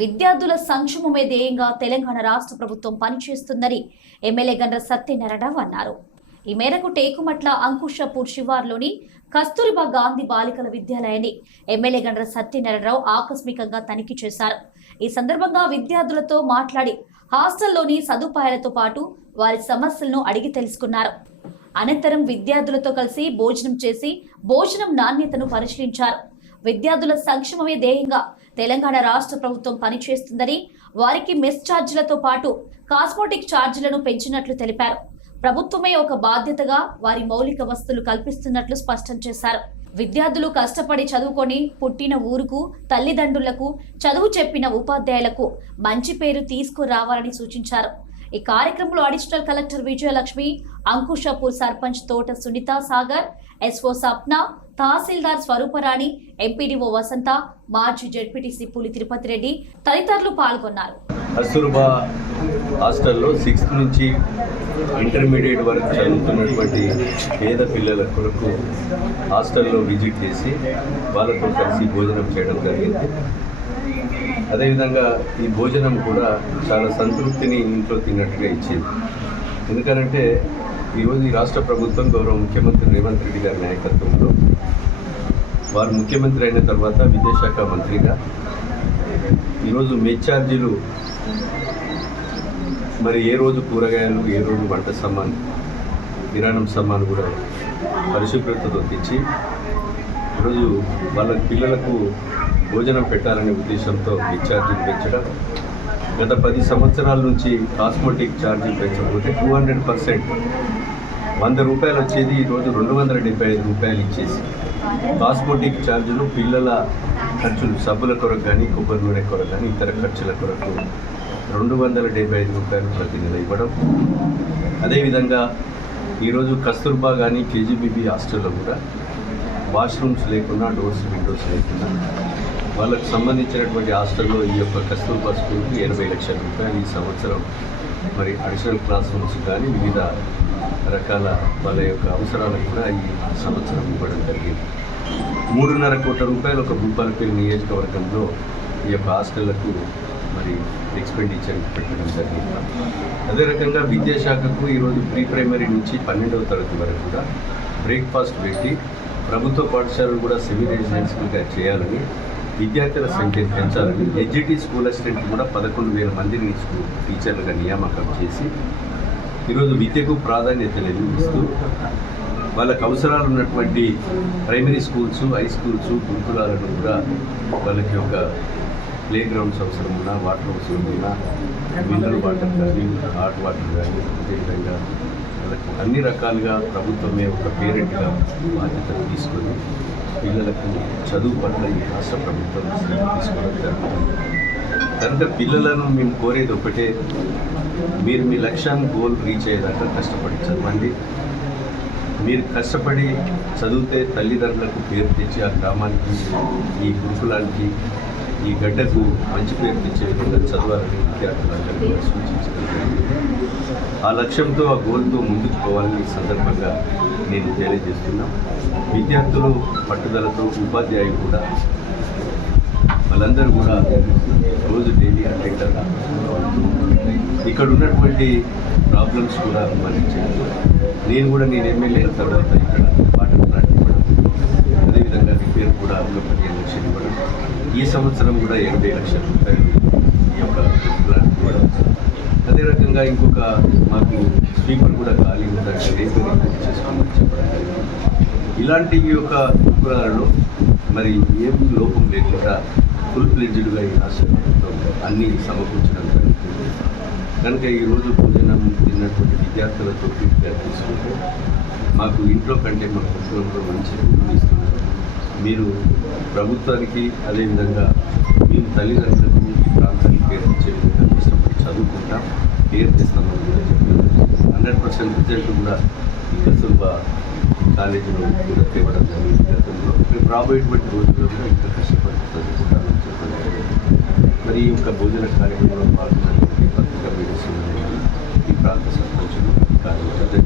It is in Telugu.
విద్యార్థుల సంక్షేమమే ధ్యేయంగా తెలంగాణ రాష్ట్ర ప్రభుత్వం పనిచేస్తుందని ఎమ్మెల్యే గండ్ర సత్యనారాయణ అన్నారు. ఈ మేరకు టేకుమట్ల అంకుషపూర్ శివార్లోని కస్తూరిబా గాంధీ బాలికల విద్యాలయాన్ని ఎమ్మెల్యే గండ్ర సత్యనారాయణరావు ఆకస్మికంగా తనిఖీ చేశారు. ఈ సందర్భంగా విద్యార్థులతో మాట్లాడి హాస్టల్లోని సదుపాయాలతో పాటు వారి సమస్యలను అడిగి తెలుసుకున్నారు. అనంతరం విద్యార్థులతో కలిసి భోజనం చేసి భోజనం నాణ్యతను పరిశీలించారు. విద్యార్థుల సంక్షేమమే ధ్యేయంగా తెలంగాణ రాష్ట్ర ప్రభుత్వం పనిచేస్తుందని, వారికి మెస్ ఛార్జీలతో పాటు కాస్మోటిక్ ఛార్జీలను పెంచినట్లు తెలిపారు. ప్రభుత్వమే ఒక బాధ్యతగా వారి మౌలిక వసతులు కల్పిస్తున్నట్లు స్పష్టం చేశారు. విద్యార్థులు కష్టపడి చదువుకొని పుట్టిన ఊరుకు, తల్లిదండ్రులకు, చదువు చెప్పిన ఉపాధ్యాయులకు మంచి పేరు తీసుకురావాలని సూచించారు. ఈ కార్యక్రమంలో అడిషనల్ కలెక్టర్ విజయలక్ష్మి, అంకుషపూర్ సర్పంచ్ తోట సునీత సాగర్, ఎస్ఓ సప్న, తహసీల్దార్ స్వరూపరాణి, ఎంపీడీఓ వసంత, మాజీ జెడ్పీటీసీ పులి తిరుపతి రెడ్డి తదితరులు పాల్గొన్నారు. కస్తూర్బా హాస్టల్లో 6th నుంచి ఇంటర్మీడియట్ వరకు చదువుతున్నటువంటి పేద పిల్లల కొరకు హాస్టల్లో విజిట్ చేసి వాళ్ళతో కలిసి భోజనం చేయడం జరిగింది. అదేవిధంగా ఈ భోజనం కూడా చాలా సంతృప్తిని ఇంట్లో తిన్నట్టుగా ఇచ్చింది. ఎందుకంటే ఈరోజు ఈ రాష్ట్ర ప్రభుత్వం గౌరవ ముఖ్యమంత్రి రేవంత్ రెడ్డి గారి నాయకత్వంలో వారు ముఖ్యమంత్రి అయిన తర్వాత విద్యాశాఖ మంత్రిగా ఈరోజు మెస్ ఛార్జీలు మరి ఏ రోజు కూరగాయలు, ఏ రోజు వంట సామాన్, కిరాణం సామాన్ కూడా పరిశుభ్రతతో తెచ్చి ఈరోజు వాళ్ళ పిల్లలకు భోజనం పెట్టాలనే ఉద్దేశంతో మెస్ ఛార్జీలు పెంచడం, గత 10 సంవత్సరాల నుంచి కాస్మోటిక్ ఛార్జీలు పెంచకపోతే 200% 100 రూపాయలు వచ్చేది ఈరోజు 275 రూపాయలు ఇచ్చేసి కాస్మోటిక్ ఛార్జీలు పిల్లల ఖర్చులు, సబ్బుల కొరకు కానీ, కొబ్బరి నూనె కొరకు కానీ, ఇతర ఖర్చుల కొరకు 275 రూపాయలు ప్రతి నెల ఇవ్వడం. అదేవిధంగా ఈరోజు కస్తూర్బా కానీ కేజీబీబీ హాస్టల్లో కూడా వాష్రూమ్స్ లేకుండా, డోర్స్, విండోస్ లేకుండా వాళ్ళకు సంబంధించినటువంటి హాస్టల్లో ఈ యొక్క కస్తూర్బా స్కూల్కి 80 లక్షల రూపాయలు ఈ సంవత్సరం మరి అడిషనల్ క్లాస్ రూమ్స్ కానీ వివిధ రకాల వాళ్ళ యొక్క అవసరాలకు కూడా ఈ సంవత్సరం ఇవ్వడం జరిగింది. 3.5 కోట్ల రూపాయలు ఒక భూపాలపల్లి నియోజకవర్గంలో ఈ యొక్క హాస్టళ్లకు మరి ఎక్స్పెండిచర్ పెట్టడం జరిగింది. అదే రకంగా విద్యాశాఖకు ఈరోజు ప్రీ ప్రైమరీ నుంచి 12వ తరగతి వరకు కూడా బ్రేక్ఫాస్ట్ పెట్టి ప్రభుత్వ పాఠశాలలు కూడా సెమీ రెసిడెన్షియల్గా చేయాలని, విద్యార్థుల సంఖ్యను పెంచాలని, ఎడ్జిటీ స్కూల్ అసిస్టెంట్లు కూడా 11,000 మందిని టీచర్లుగా నియామకం చేసి ఈరోజు విద్యకు ప్రాధాన్యతను ఇస్తూ వాళ్ళకు అవసరాలు ఉన్నటువంటి ప్రైమరీ స్కూల్స్, హై స్కూల్స్, గురుకులాలను కూడా వాళ్ళకి ఒక ప్లే గ్రౌండ్స్ అవసరం ఉన్నా, వాటర్ అవసరం ఉన్నా, మినరల్ వాటర్ కానీ, హాట్ వాటర్ కానీ, అదేవిధంగా వాళ్ళకు అన్ని రకాలుగా ప్రభుత్వమే ఒక పేరెంట్గా బాధ్యతను తీసుకొని పిల్లలకు చదువు పట్ల ఈ రాష్ట్ర ప్రభుత్వం తీసుకోవడం జరుగుతుంది. కనుక పిల్లలను మేము కోరేది ఒకటే, మీరు మీ లక్ష్యాన్ని గోల్ రీచ్ అయ్యేదాకా కష్టపడి చదవండి. మీరు కష్టపడి చదివితే తల్లిదండ్రులకు పేరు తెచ్చి ఆ గ్రామానికి, ఈ గురుకులానికి, ఈ గడ్డకు మంచి పేరు తెచ్చే విధంగా చదవాలని విద్యార్థులందరికీ సూచించగలిగాను. ఆ లక్ష్యంతో, ఆ గోల్తో ముందుకు పోవాలని ఈ సందర్భంగా నేను తెలియజేస్తున్నా. విద్యార్థులు పట్టుదలతో, ఉపాధ్యాయులు కూడా వాళ్ళందరూ కూడా రోజు డైలీ అటెండ్ ఇక్కడ ఉన్నటువంటి ప్రాబ్లమ్స్ కూడా మరణించాను. నేను ఎమ్మెల్యే అయిన తర్వాత ఇక్కడ పాటలు నాటివ్వడం, అదేవిధంగా రిపేర్ కూడా 15 లక్షలు ఇవ్వడం, ఈ సంవత్సరం కూడా 80 లక్షల రూపాయలు ఈ యొక్క ప్లాంట్ ఇవ్వడం. అదే రకంగా ఇంకొక మాకు స్పీకర్ కూడా ఖాళీ ఉందంటే రేపు చేసుకోమని చెప్పడం జరిగింది. ఇలాంటి ఈ యొక్క గురుకులాలలో మరి ఏం లోపం లేకుండా ఫుల్ ఫ్లెడ్జ్డ్గా ఈ రాష్ట్ర ప్రభుత్వం అన్నీ సమకూర్చడం జరుగుతుంది. కనుక ఈరోజు భోజనం తిన్నటువంటి విద్యార్థులతో ఫీడ్బ్యాక్ తీసుకుంటే మాకు ఇంట్లో కంటే మా కుటుంబంలో మంచి ఫుడ్ ఇస్తున్నారు. మీరు ప్రభుత్వానికి, అదేవిధంగా మేము తల్లిదండ్రులకు ఈ ప్రాంతానికి పేరు తెచ్చే విధంగా కష్టపడి చదువుకుంటాం, పేరు తెస్తామని కూడా చెప్పారు. 100% రిజల్ట్ కూడా ఈ కస్తూర్బా కాలేజీలో కూడా తేవడం జరిగింది. గతంలో మేము రాబోయేటువంటి రోజుల్లో కూడా ఇంకా కష్టపడి చదువుకుంటామని చెప్పడం జరిగింది. మరి ఈ యొక్క భోజన కార్యక్రమంలో పాల్గొన్నటువంటి పత్రికా మీడియా ఈ ప్రాంత సర్పంచులు, కార్యకర్తలు